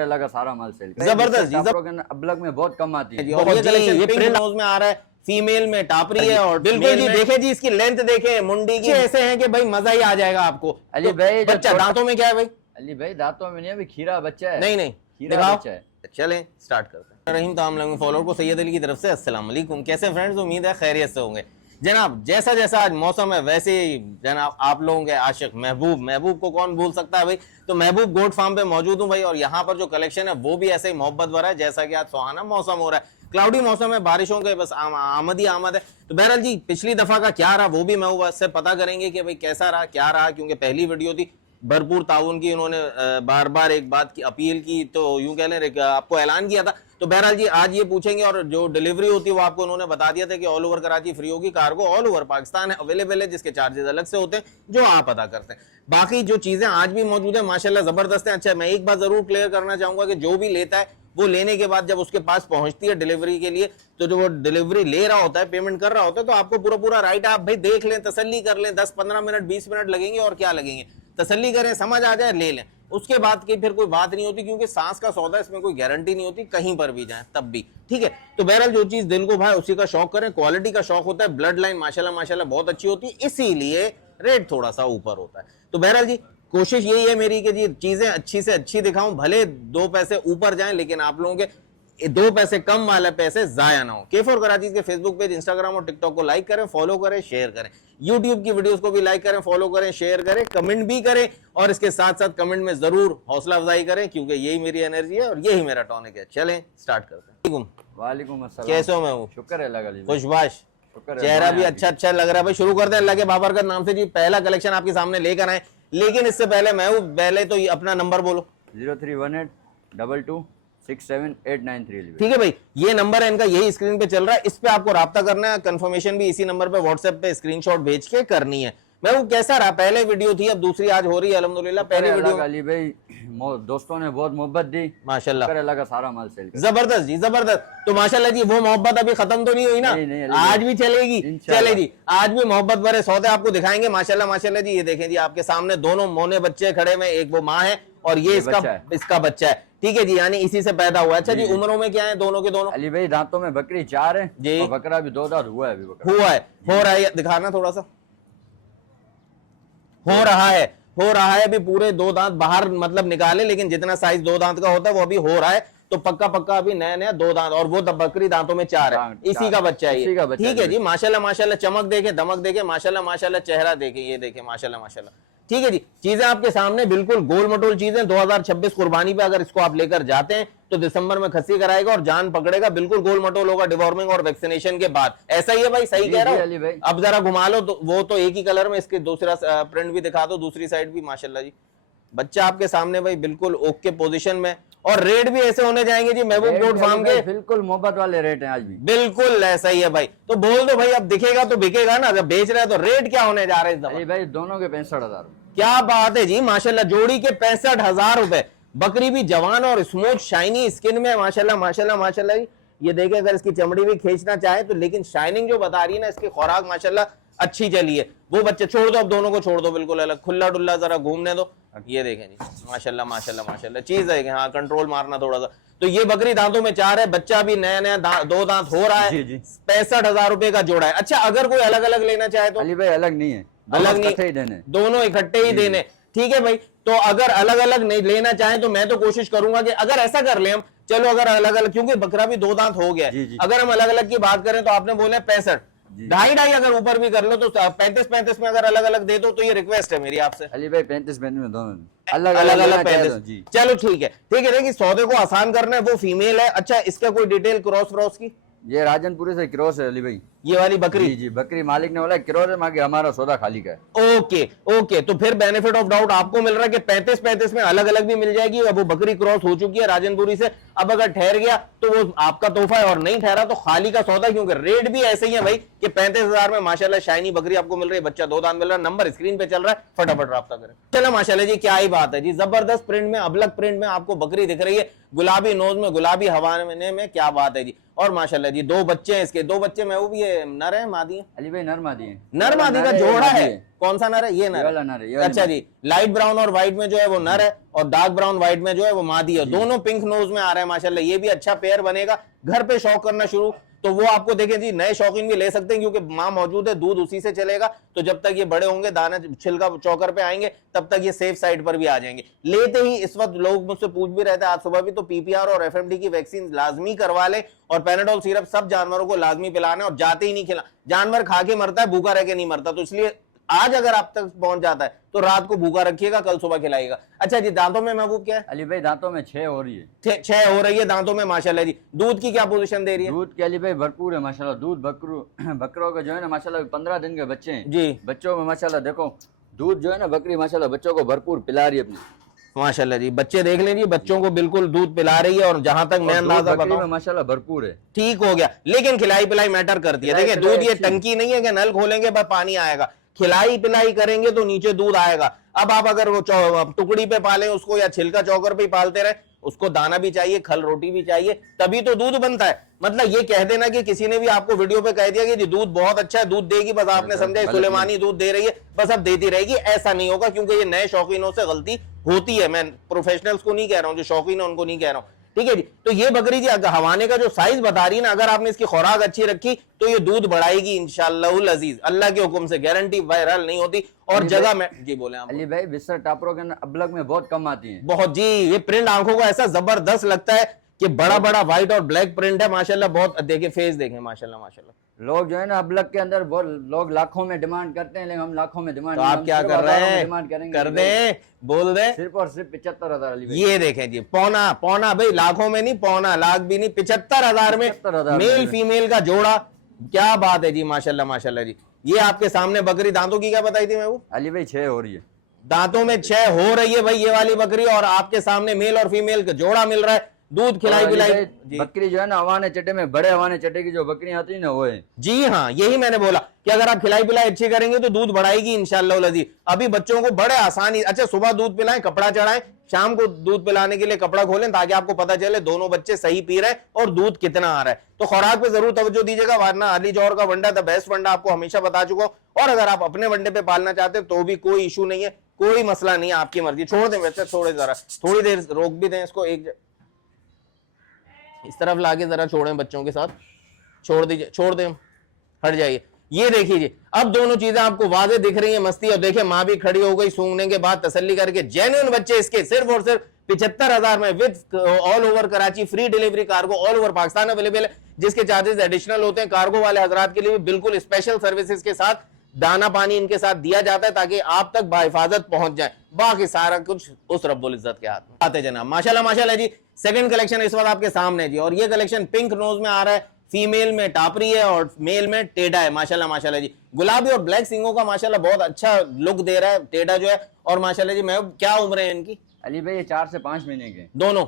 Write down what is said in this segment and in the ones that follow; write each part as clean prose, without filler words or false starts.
अल्लाह का सारा माल सेल जबरदस्त जी। अबलग में बहुत कम आती है ये प्रिंट हाउस में आ रहा है, फीमेल में टापरी है और बिल्कुल जी। देखे जी इसकी लेंथ देखे, मुंडी की ऐसे हैं कि भाई मजा ही आ जाएगा आपको। अली भाई बच्चा दांतों में क्या है भाई? अली भाई दांतों में नहीं है, खीरा बच्चा है। नहीं खीरा दिखाओ। बच्चा है। चलें स्टार्ट करते हैं। रहीम तमाम लोगों फॉलोअर को सैयद अली की तरफ से अस्सलाम वालेकुम। कैसे फ्रेंड्स, उम्मीद है खैरियत से होंगे जनाब। जैसा जैसा आज मौसम है वैसे ही जनाब आप लोगों के आशिक महबूब को कौन भूल सकता है भाई। तो महबूब गोट फार्म पे मौजूद हूँ भाई, और यहाँ पर जो कलेक्शन है वो भी ऐसे ही मोहब्बत भरा है जैसा कि आज सुहाना मौसम हो रहा है। क्लाउडी मौसम है, बारिशों के बस आमद ही आमद है। तो बहरहाल जी पिछली दफा का क्या रहा वो भी महबूब से पता करेंगे कि भाई कैसा रहा क्या रहा, क्योंकि पहली वीडियो थी, भरपूर ताउन की, उन्होंने बार बार एक बात की अपील की, तो यूं कह लें आपको ऐलान किया था। तो बहरहाल जी आज ये पूछेंगे, और जो डिलीवरी होती है वो आपको उन्होंने बता दिया था कि ऑल ओवर कराची फ्री होगी, कार्गो ऑल ओवर पाकिस्तान है अवेलेबल है, जिसके चार्जेस अलग से होते हैं जो आप अदा करते हैं। बाकी जो चीजें आज भी मौजूद है माशाल्लाह जबरदस्त है। अच्छा मैं एक बात जरूर क्लियर करना चाहूंगा कि जो भी लेता है वो लेने के बाद जब उसके पास पहुंचती है डिलीवरी के लिए, तो जो वो डिलीवरी ले रहा होता है, पेमेंट कर रहा होता है, तो आपको पूरा राइट आप भाई देख लें, तसल्ली कर लें। 10-15 मिनट 20 मिनट लगेंगे और क्या लगेंगे, तसल्ली करें, समझ आ जाए ले लें। उसके बाद की फिर कोई बात नहीं होती, क्योंकि सांस का सौदा, इसमें कोई गारंटी नहीं होती कहीं पर भी जाए तब भी, ठीक है। तो बहरहाल जो चीज दिल को भाई उसी का शौक करें। क्वालिटी का शौक होता है, ब्लड लाइन माशाल्लाह बहुत अच्छी होती है, इसीलिए रेट थोड़ा सा ऊपर होता है। तो बहरहाल जी कोशिश यही है मेरी कि जी चीजें अच्छी से अच्छी दिखाऊं, भले 2 पैसे ऊपर जाएं, लेकिन आप लोगों के 2 पैसे कम वाले पैसे जाया ना हो। K4 कराची के फेसबुक पेज, इंस्टाग्राम और टिकटॉक को लाइक करें, फॉलो करें, शेयर करें। यूट्यूब की वीडियोस को भी लाइक करें, फॉलो करें, शेयर करें, कमेंट भी करें, और इसके साथ साथ कमेंट में जरूर हौसला अफजाई करें, क्योंकि यही मेरी एनर्जी है और यही मेरा टॉनिक है। चलें स्टार्ट करते हैं। वालेकुम अस्सलाम। कैसे हो? मैं हूँ शुक्र है अल्लाह का। खुशबाश, चेहरा भी अच्छा लग रहा है भाई। शुरू करते हैं अल्लाह के बाबरकत नाम से जी। पहला कलेक्शन आपके सामने लेकर आए, लेकिन इससे पहले मैं हूँ, पहले तो अपना नंबर बोलो। 0318226789 ठीक है भाई, ये नंबर है इनका, यही स्क्रीन पे चल रहा है, इस पे आपको राब्ता करना है। कंफर्मेशन भी इसी नंबर पे व्हाट्सएप पे स्क्रीनशॉट भेज के करनी है। मैं वो कैसा रहा, पहले वीडियो थी, अब दूसरी आज हो रही है अल्हम्दुलिल्लाह। पहले वीडियो अली भाई दोस्तों ने बहुत मोहब्बत दी माशाल्लाह, अल्लाह का सारा माल सेल जबरदस्त जी जबरदस्त। तो माशाल्लाह जी वो मोहब्बत अभी खत्म तो नहीं हुई ना? नहीं, आज भी चलेगी। चले जी, आज भी मोहब्बत भरे सौदे आपको दिखाएंगे माशाल्लाह जी। ये देखें जी आपके सामने दोनों मोने बच्चे खड़े में, एक वो माँ है और ये इसका बच्चा है, ठीक है जी, यानी इसी से पैदा हुआ है। अच्छा जी उम्रों में क्या है दोनों के दोनों? अली भाई दांतों में बकरी 4 है जी, और बकरा भी 2 दांत हुआ है, हो रहा है, दिखाना थोड़ा सा, हो रहा है अभी पूरे 2 दांत बाहर मतलब निकाले, लेकिन जितना साइज 2 दांत का होता है वो अभी हो रहा है। तो पक्का अभी नया 2 दांत, और वो बकरी दांतों में 4 है, इसी का बच्चा है ये, ठीक है जी। माशाल्लाह चमक देखे, दमक देखे, माशाल्लाह चेहरा देखे, ये देखे माशाल्लाह, ठीक है जी। चीजें आपके सामने बिल्कुल गोल मटोल चीजें। 2026 कुर्बानी पे अगर इसको आप लेकर जाते हैं तो दिसंबर में खस्सी कराएगा और जान पकड़ेगा, बिल्कुल गोल मटोल होगा डिवॉर्मिंग और वैक्सीनेशन के बाद। ऐसा ही है भाई, सही कह रहा हूं? अब जरा घुमा लो तो वो तो एक ही कलर में, इसके दूसरा प्रिंट भी दिखा दो, दूसरी साइड भी माशाल्लाह जी। बच्चा आपके सामने भाई बिल्कुल ओके पोजीशन में, और रेट भी ऐसे होने जाएंगे जी महबूब गोट फार्म के, बिल्कुल मोहब्बत वाले रेट हैं आज भी, बिल्कुल ऐसा ही है भाई। तो बोल दो भाई, अब दिखेगा तो बिकेगा ना, जब बेच रहे हैं तो रेट क्या होने जा रहे हैं भाई? दोनों के 65,000। क्या बात है जी माशाल्लाह, जोड़ी के 65,000 रुपए। बकरी भी जवान और स्मूथ शाइनी स्किन में माशाल्लाह। ये देखे, अगर इसकी चमड़ी भी खींचना चाहे तो, लेकिन शाइनिंग जो बता रही है ना, इसकी खुराक माशाल्लाह अच्छी चली है। वो बच्चे छोड़ दो, अब दोनों को छोड़ दो बिल्कुल अलग, खुला डुल्ला जरा घूमने दो। ये देखें जी माशाल्लाह चीज है, हाँ कंट्रोल मारना थोड़ा सा। तो ये बकरी दांतों में 4 है, बच्चा भी नया 2 दांत हो रहा है। 65,000 रुपए का जोड़ा है। अच्छा अगर कोई अलग अलग लेना चाहे तो? अली भाई अलग नहीं है, अलग नहीं, दोनों इकट्ठे ही देने, ठीक है भाई। तो अगर अलग अलग नहीं लेना चाहें तो मैं तो कोशिश करूंगा कि अगर ऐसा कर ले हम, चलो अगर अलग अलग, क्योंकि बकरा भी 2 दांत हो गया है, अगर हम अलग अलग की बात करें तो आपने बोले 65, 2.5 अगर ऊपर भी कर लो तो 35 में अगर अलग अलग दे दो, तो ये रिक्वेस्ट है मेरी आपसे। अली भाई 35 में दोनों अलग 35, चलो ठीक है। देखिए सौदे को आसान करना है, वो फीमेल है। अच्छा इसका कोई डिटेल क्रॉस की? ये राजनपुरी से क्रॉस है अली भाई, ये वाली बकरी। जी मालिक ने बोला क्रॉस है, मांगे हमारा सौदा खाली का है। ओके तो फिर बेनिफिट ऑफ डाउट आपको मिल रहा है कि 35 में अलग अलग भी मिल जाएगी। अब वो बकरी क्रॉस हो चुकी है राजनपुरी से, अब अगर ठहर गया तो वो आपका तोहफा है, और नहीं ठहरा तो खाली का सौदा, क्योंकि रेट भी ऐसे ही है भाई कि 35,000 में माशाल्लाह शाइनी बकरी आपको मिल रही है, बच्चा 2 दांत मिल रहा है। नंबर स्क्रीन पे चल रहा है, फटाफट राब्ता करें। चलो माशाल्लाह जी, क्या ही बात है जी, जबरदस्त प्रिंट में, अबलग प्रिंट में आपको बकरी दिख रही है, गुलाबी नोज में, गुलाबी हवा में, क्या बात है जी। और माशाल्लाह जी 2 बच्चे हैं इसके, 2 बच्चे में वो भी नर है मादी है? अली भाई नर मादी है, नर मादी का जोड़ा है। कौन सा नर है? ये नर वाला है। नर है, ये वाली अच्छा जी, लाइट ब्राउन और व्हाइट में जो है वो नर है और डार्क ब्राउन व्हाइट में जो है वो मादी है। दोनों पिंक नोज में आ रहे हैं माशाल्लाह। ये भी अच्छा पेयर बनेगा। घर पे शौक करना शुरू तो वो आपको देखें जी, नए शौकीन भी ले सकते हैं क्योंकि माँ मौजूद है, दूध उसी से चलेगा। तो जब तक ये बड़े होंगे, दाना छिलका चौकर पे आएंगे, तब तक ये सेफ साइड पर भी आ जाएंगे। लेते ही इस वक्त लोग मुझसे पूछ भी रहते हैं, आज सुबह भी, तो पीपीआर और एफएमडी की वैक्सीन लाजमी करवा लें और पैराडोल सिरप सब जानवरों को लाजमी पिलाना है और जाते ही नहीं खिला। जानवर खा के मरता है, भूखा रह के नहीं मरता। तो इसलिए आज अगर आप तक पहुंच जाता है तो रात को भूखा रखिएगा, कल सुबह खिलाइएगा। अच्छा जी, दांतों में महबूब क्या है? अली भाई दांतों में 6 हो रही है। 6 हो रही है दांतों में माशाल्लाह जी। दूध की क्या पोजीशन दे रही है? दूध के अली भाई भरपूर है माशाल्लाह। दूध बकरों का जो है ना माशाल्लाह 15 दिन के बच्चे हैं जी। बच्चों में माशाल्लाह देखो दूध जो है ना, बकरी माशाल्लाह बच्चों को भरपूर पिला रही है अपनी। माशाल्लाह जी, बच्चे देख लीजिए, बच्चों को बिल्कुल दूध पिला रही है। और जहां तक मैं अंदाजा बताऊं माशाल्लाह भरपूर है। ठीक हो गया, लेकिन खिलाई पिलाई मैटर करती है। देखिए दूध ये टंकी नहीं है कि नल खोलेंगे बस पानी आएगा। खिलाई पिलाई करेंगे तो नीचे दूध आएगा। अब आप अगर वो टुकड़ी पे पालें उसको या छिलका चौकर पे पालते रहे, उसको दाना भी चाहिए, खल रोटी भी चाहिए, तभी तो दूध बनता है। मतलब ये कह देना कि किसी ने भी आपको वीडियो पे कह दिया कि जी दूध बहुत अच्छा है, दूध देगी, बस आपने समझा सुलेमानी दूध दे रही है, बस अब देती रहेगी, ऐसा नहीं होगा। क्योंकि ये नए शौकीनों से गलती होती है। मैं प्रोफेशनल्स को नहीं कह रहा हूं, जो शौकीन है उनको नहीं कह रहा हूं, ठीक है जी। तो ये बकरी जी हवाने का जो साइज बता रही है ना, अगर आपने इसकी खुराक अच्छी रखी तो ये दूध बढ़ाएगी इंशाअल्लाह अजीज, अल्लाह के हुक्म से, गारंटी वायरल नहीं होती। और जगह में जी बोले आप। अली भाई बिस्तर टापरों के अंदर अबलग में बहुत कम आती है। बहुत जी, ये प्रिंट आंखों को ऐसा जबरदस्त लगता है कि बड़ा बड़ा व्हाइट और ब्लैक प्रिंट है माशाल्लाह। बहुत देखिए फेस देखें माशाल्लाह माशाल्लाह। लोग जो है ना अबलग के अंदर बहुत लोग लाखों में डिमांड करते हैं, लेकिन हम लाखों में डिमांड तो आप क्या कर रहे हैं? डिमांड करेंगे, कर दे, बोल दे। सिर्फ और सिर्फ 75,000 अली भाई। ये देखें जी, पौना पौना भाई, लाखों में नहीं, पौना लाख भी नहीं, 75,000 में 75,000 मेल फीमेल का जोड़ा। क्या बात है जी, माशाल्लाह माशाल्लाह जी। ये आपके सामने बकरी, दांतों की क्या बताई थी मैं वो? अली भाई 6 हो रही है। दांतों में 6 हो रही है भाई ये वाली बकरी, और आपके सामने मेल और फीमेल का जोड़ा मिल रहा है। दूध खिलाई पिलाई बकरी जो है ना हवाने चट्टे में, बड़े हवाने चट्टे की जो बकरियां आती है ना वो है। जी हाँ, यही मैंने बोला कि अगर आप खिलाई पिलाई अच्छी करेंगे तो दूध बढ़ाएगी इंशाअल्लाह अज़ीज़। अभी बच्चों को बड़े आसानी, अच्छा सुबह दूध पिलाएं, कपड़ा चढ़ाएं, शाम को दूध पिलाने के लिए कपड़ा खोलें, ताकि आपको पता चले दोनों बच्चे सही पी रहे हैं और दूध कितना आ रहा है। तो खुराक पे जरूर तवज्जो दीजिएगा, वरना अली जौहर का वंडा द बेस्ट वंडा आपको हमेशा बता चुका हूं। और अगर आप अपने वंडे पे पालना चाहते हैं तो भी कोई इशू नहीं है, कोई मसला नहीं है, आपकी मर्जी। छोड़ दें वैसे, थोड़े जरा थोड़ी देर रोक भी दें इसको, एक इस तरफ लाके जरा छोड़ें, बच्चों के साथ छोड़ दीजिए, छोड़ दें, हट जाइए। ये देखिए जी, अब दोनों चीजें आपको वाज़े दिख रही है, मस्ती। और देखिए माँ भी खड़ी हो गई सूंघने के बाद, तसल्ली करके। जेन्युइन बच्चे इसके सिर्फ और सिर्फ 75,000 में with all over Karachi free delivery, cargo all over Pakistan available है, जिसके चार्जेस एडिशनल होते हैं। कार्गो वाले हजरात के लिए भी बिल्कुल स्पेशल सर्विसेज के साथ दाना पानी इनके साथ दिया जाता है, ताकि आप तक बाहिफाजत पहुंच जाए। बाकी सारा कुछ उस रब्बुल इज्जत के हाथ में। आते जनाब, माशाल्लाह माशाल्लाह जी। सेकंड कलेक्शन इस वक्त आपके सामने है जी, और ये कलेक्शन पिंक नोज में आ रहा है। फीमेल में टापरी है और मेल में टेढ़ा है माशाल्लाह माशाल्लाह जी। गुलाबी और ब्लैक सिंगों का माशाल्लाह बहुत अच्छा लुक दे रहा है टेढ़ा जो है। और माशाल्लाह जी, मैं क्या उम्र है इनकी? अली भाई ये 4 से 5 महीने के दोनों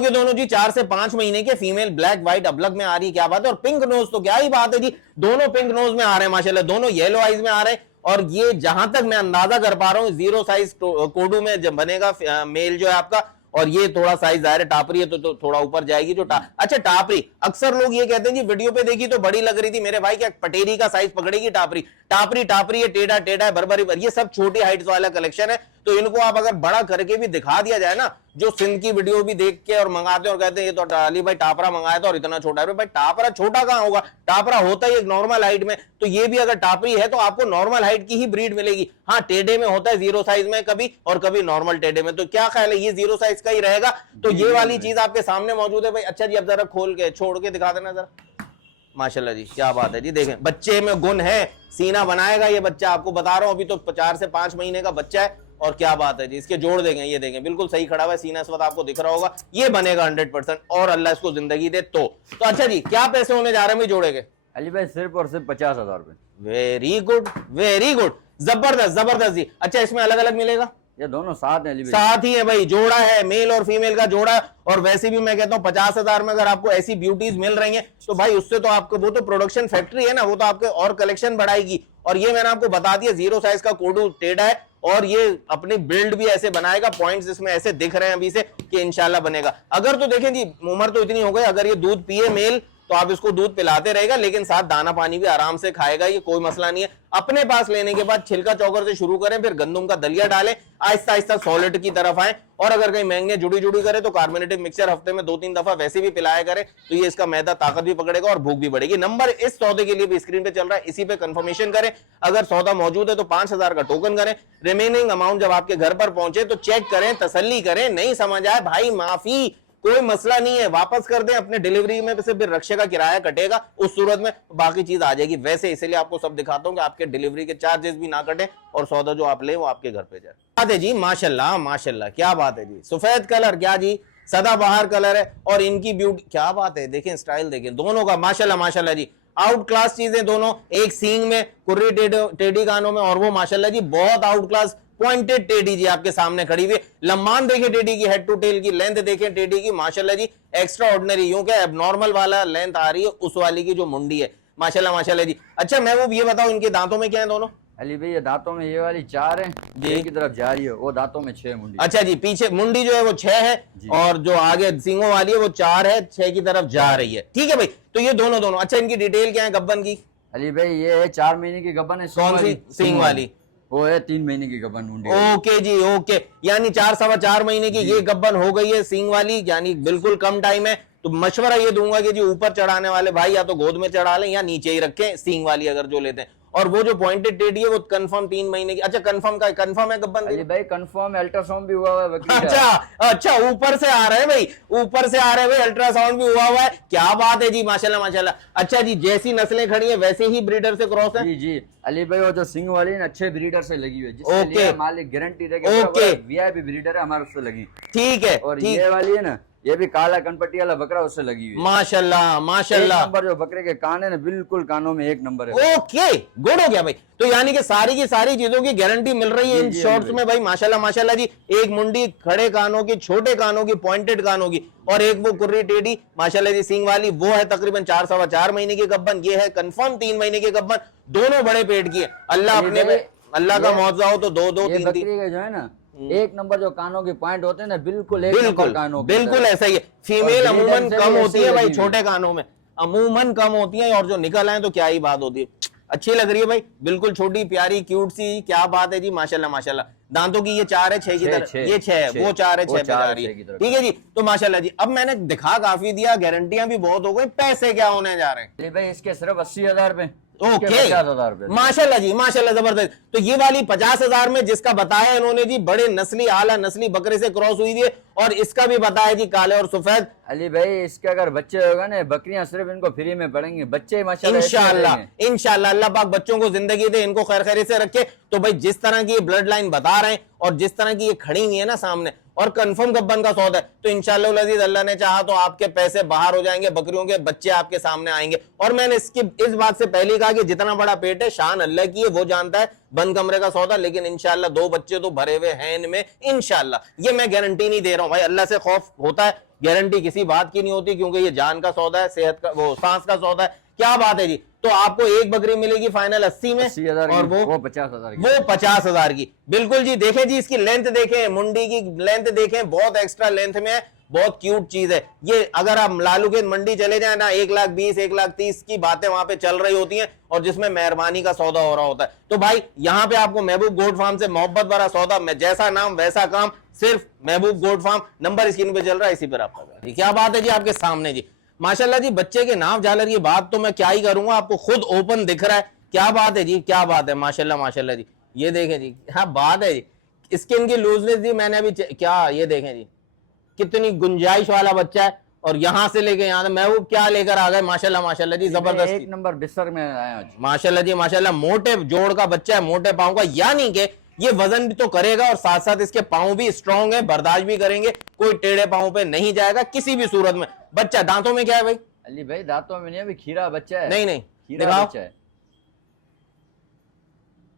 के दोनों जी 4 से 5 महीने के। फीमेल ब्लैक व्हाइट अबलग में आ रही है, क्या बात है। और पिंक नोज तो क्या ही बात है जी, दोनों पिंक नोज में आ रहे हैं माशाल्लाह, दोनों येलो आइज में आ रहे हैं। और ये जहां तक मैं अंदाजा कर पा रहा हूँ 0 साइज कोडू में जब बनेगा मेल जो है आपका, और ये थोड़ा साइज दायरे टापरी है तो थोड़ा ऊपर जाएगी जो अच्छा टापरी। अक्सर लोग ये कहते हैं जी वीडियो पे देखी तो बड़ी लग रही थी, मेरे भाई क्या पटेरी का साइज पकड़ेगी टापरी? टापरी टापरी है, टेढ़ा टेढ़ा है, बरबरी। ये सब छोटी हाइट वाला कलेक्शन है, तो इनको आप अगर बड़ा करके भी दिखा दिया जाए ना, जो सिंध की वीडियो भी देख के और मंगाते हैं और कहते हैं ये तो अली भाई टापरा मंगाया था और इतना छोटा है। भाई टापरा छोटा कहां होगा, टापरा होता ही एक नॉर्मल हाइट में। तो ये भी अगर टापरी है तो आपको नॉर्मल हाइट की ही ब्रीड मिलेगी। हाँ, टेढ़े में होता है 0 साइज में कभी, और कभी नॉर्मल टेढ़े में। तो क्या ख्याल है, ये 0 साइज का ही रहेगा। तो ये वाली चीज आपके सामने मौजूद है भाई। अच्छा जी, अब जरा खोल के छोड़ के दिखा देना जरा। माशाल्लाह जी, क्या बात है जी। देखें बच्चे में गुण है, सीना बनाएगा ये बच्चा, आपको बता रहा हूं। अभी तो 4 से 5 महीने का बच्चा है, और क्या बात है जी। इसके जोड़ देखें, ये देखें बिल्कुल सही खड़ा हुआ है, सीना इस वक्त आपको दिख रहा होगा। ये बनेगा 100%, और अल्लाह इसको जिंदगी दे तो अच्छा जी, क्या पैसे होने जा रहे हैं जोड़े के? अली भाई सिर्फ और सिर्फ 50,000 रुपए। वेरी गुड, वेरी गुड, जबरदस्त जबरदस्त जी। अच्छा, इसमें अलग अलग मिलेगा? ये दोनों साथ हैं, साथ ही है भाई, जोड़ा है, मेल और फीमेल का जोड़ा है। और वैसे भी मैं कहता हूं 50,000 में अगर आपको ऐसी ब्यूटीज मिल रही हैं तो भाई उससे तो आपको, वो तो प्रोडक्शन फैक्ट्री है ना, वो तो आपके और कलेक्शन बढ़ाएगी। और ये मैंने आपको बता दिया 0 साइज का कोडू टेढ़ा है, और ये अपनी बिल्ड भी ऐसे बनाएगा, पॉइंट्स इसमें ऐसे दिख रहे हैं अभी से कि इंशाल्लाह बनेगा। अगर तो देखें जी, उम्र तो इतनी हो गई, अगर ये दूध पिए मेल तो आप इसको दूध पिलाते रहेगा, लेकिन साथ दाना पानी भी आराम से खाएगा, ये कोई मसला नहीं है। अपने पास लेने के बाद छिलका चौकर से शुरू करें, फिर गंदम का दलिया डालें, आहिस्ता आहिस्ता सॉलिड की तरफ आए। और अगर कहीं महंगे जुड़ी करे तो कार्बोनेटिक मिक्सचर हफ्ते में 2-3 दफा वैसे भी पिलाया करें, तो ये इसका मैदा ताकत भी पकड़ेगा और भूख भी बढ़ेगी। नंबर इस सौदे के लिए भी स्क्रीन पे चल रहा है, इसी पे कंफर्मेशन करें। अगर सौदा मौजूद है तो 5000 का टोकन करें। रिमेनिंग अमाउंट जब आपके घर पर पहुंचे तो चेक करें, तसल्ली करें, नहीं समझ आए भाई माफी, कोई मसला नहीं है, वापस कर दें। अपने डिलीवरी में से फिर रक्षा का किराया कटेगा, उस सूरत में बाकी चीज आ जाएगी। वैसे इसलिए आपको सब दिखाता हूं कि आपके डिलीवरी के चार्जेस भी ना कटे और सौदा जो आप ले वो आपके घर पे जाए। बात है जी, माशाल्लाह माशाल्लाह, क्या बात है जी। सफेद कलर, क्या जी, सदाबहार कलर है और इनकी ब्यूटी, क्या बात है। देखें स्टाइल, देखें दोनों का, माशाल्लाह माशाल्लाह जी, आउट क्लास चीजें दोनों। एक सींग में, कुर्री टेढ़ी कानों में, और वो माशाल्लाह जी बहुत आउट क्लास पॉइंटेड टेडी जी आपके सामने खड़ी हुई। लम्बान देखें टेडी की, हेड टू टेल की लेंथ देखें टेडी की, माशाल्लाह जी एक्स्ट्रा ऑर्डिनरी। यूं क्या एबनॉर्मल वाला लेंथ आ रही है उस वाली की जो मुंडी है, माशाल्लाह माशाल्लाह जी। अच्छा मैं वो ये बताओ, इनके दांतों में क्या है दोनों? अली भाई ये दांतों में ये वाली 4 है, ये की तरफ जा रही है, वो दांतों में 6 मुंडी। अच्छा जी, पीछे मुंडी जो है वो 6 है और जो आगे सींगों वाली है वो 4 है, 6 की तरफ जा रही है। ठीक है भाई, तो ये दोनों। अच्छा इनकी डिटेल क्या है गब्बन की? अली भाई ये है 4 महीने की गब्बन है। कौन सी? सींग वाली। वो है 3 महीने की गब्बन मुंडी। ओके जी ओके, यानी 4-4.25 महीने की ये गब्बन हो गई है सींग वाली, यानी बिल्कुल कम टाइम है। तो मशवरा ये दूंगा कि जी ऊपर चढ़ाने वाले भाई या तो गोद में चढ़ा लें या नीचे ही रखें सींग वाली अगर जो लेते हैं। और वो जो पॉइंटेड टेडी है वो कंफर्म 3 महीने की। अच्छा कंफर्म है गब्बन? अली भाई कंफर्म है, अल्ट्रासाउंड भी हुआ हुआ है बकरी का। अच्छा ऊपर से आ रहे हैं भाई, ऊपर से आ रहे हैं भाई, अल्ट्रासाउंड भी हुआ हुआ है। क्या बात है जी, माशाल्लाह माशाल्लाह। अच्छा जी, जैसी नस्लें खड़ी है वैसे ही ब्रीडर से क्रॉस है? जी जी अली भाई, वो जो सिंग वाली है अच्छे ब्रीडर से लगी हुई है, जिससे ओके। लिया मालिक गारंटी देगा। ओके, वीआईपी ब्रीडर है हमारे, उससे लगी। ठीक है। और ये वाली है ना, ये भी काला कनपट्टी वाला बकरा उससे लगी हुई है। माशाल्लाह माशाल्लाह। एक नंबर जो बकरे के कान है ना, बिल्कुल कानों में 1 नंबर है। ओके गुड हो गया भाई। तो यानी कि सारी की सारी चीजों की गारंटी मिल रही है इन शॉर्ट्स में भाई, माशाल्लाह माशाल्लाह जी। एक मुंडी खड़े कानों की, छोटे कानों की, पॉइंटेड कानों की, और एक वो कुर्री टेढ़ी माशाल्लाह जी सींग वाली, वो है तकरीबन 4-4.25 महीने की गब्बन। ये है कंफर्म 3 महीने की गब्बन, दोनों बड़े पेट की है। अल्लाह अपने में, अल्लाह का मौजूदा हो तो 2-2 3-3 बकरी के जो है ना 1 नंबर जो कानों के पॉइंट होते हैं ना, बिल्कुल 1 नंबर कानों के। बिल्कुल ऐसा ही है। फीमेल अमूमन कम होती है भाई छोटे कानों में, अमूमन कम होती है, और जो निकल आए तो क्या ही बात होती है। अच्छी लग रही है भाई, बिल्कुल छोटी प्यारी क्यूट सी, क्या बात है जी, माशाल्लाह माशाल्लाह। दांतों की ये 4 है, 6 की तरफ, ये 6 है, वो 4 है, 6 पे जा रही है। ठीक है जी, तो माशाल्लाह जी। अब मैंने दिखा काफी दिया, गारंटियां भी बहुत हो गई, पैसे क्या होने जा रहे हैं? भाई इसके सिर्फ 80,000 रुपए। ओके 50,000 रुपए। माशाल्लाह जी माशाल्लाह, जबरदस्त। तो ये वाली 50,000 में जिसका बताया इन्होंने जी, बड़े नस्ली आला नस्ली बकरे से क्रॉस हुई है, और इसका भी बताया जी काले और सफेद। अली भाई इसके अगर बच्चे होगा ना, बकरियां सिर्फ इनको फ्री में पड़ेंगे, बच्चे माशाल्लाह इंशाल्लाह इंशाल्लाह। अल्लाह पाक बच्चों को जिंदगी दे, इनको खैर खैर से रखे। तो भाई जिस तरह की ब्लड लाइन बता रहे हैं और जिस तरह की ये खड़ी हुई है ना सामने, और कंफर्म गब्बन का सौदा है, तो इंशाल्लाह अजीज अल्लाह ने चाहा तो आपके पैसे बाहर हो जाएंगे, बकरियों के बच्चे आपके सामने आएंगे। और मैंने इस बात से पहले कहा कि जितना बड़ा पेट है शान अल्लाह की है, वो जानता है, बंद कमरे का सौदा। लेकिन इंशाल्लाह 2 बच्चे तो भरे हुए हैं इनमें इंशाल्लाह। ये मैं गारंटी नहीं दे रहा हूं भाई, अल्लाह से खौफ होता है, गारंटी किसी बात की नहीं होती, क्योंकि ये जान का सौदा है, सेहत का, वो सांस का सौदा है। क्या बात है जी। तो आपको एक बकरी मिलेगी फाइनल 80 में, 80,000 और वो 50,000 की। वो 50,000 की। बिल्कुल जी। देखें जी, इसकी लेंथ देखें, मुंडी की लेंथ देखें, बहुत एक्स्ट्रा लेंथ में है, बहुत क्यूट चीज है ये। अगर आप लालू के मंडी चले जाए ना, 1,20,000 1,30,000 की बातें वहां पे चल रही होती हैं, और जिसमें मेहरबानी का सौदा हो रहा होता है। तो भाई यहाँ पे आपको महबूब गोट फार्म से मोहब्बत भरा सौदा, जैसा नाम वैसा काम, सिर्फ महबूब गोट फार्म। नंबर स्क्रीन पे चल रहा है, इसी पर आपका। क्या बात है जी आपके सामने जी, माशाल्लाह जी। बच्चे के नाम झालर, ये बात तो मैं क्या ही करूंगा, आपको खुद ओपन दिख रहा है। क्या बात है जी, क्या बात है, माशाल्लाह माशाल्लाह जी। ये देखें जी, क्या बात है जी। स्किन की लूजनेस जी मैंने अभी क्या, ये देखें जी कितनी गुंजाइश वाला बच्चा है, और यहां से लेके यहां महबूब क्या लेकर आ गए, माशाल्लाह माशाल्लाह जी, जबरदस्त। 1 नंबर बिस्तर में आया आज, माशाल्लाह जी माशाल्लाह। मोटे जोड़ का बच्चा है, मोटे पांव का, यानी कि ये वजन भी तो करेगा, और साथ साथ इसके पांव भी स्ट्रॉन्ग है, बर्दाश्त भी करेंगे, कोई टेढ़े पांव पे नहीं जाएगा किसी भी सूरत में। बच्चा दांतों में क्या है भाई? अली भाई दांतों में नहीं, अभी खीरा बच्चा है। नहीं खीरा बच्चा है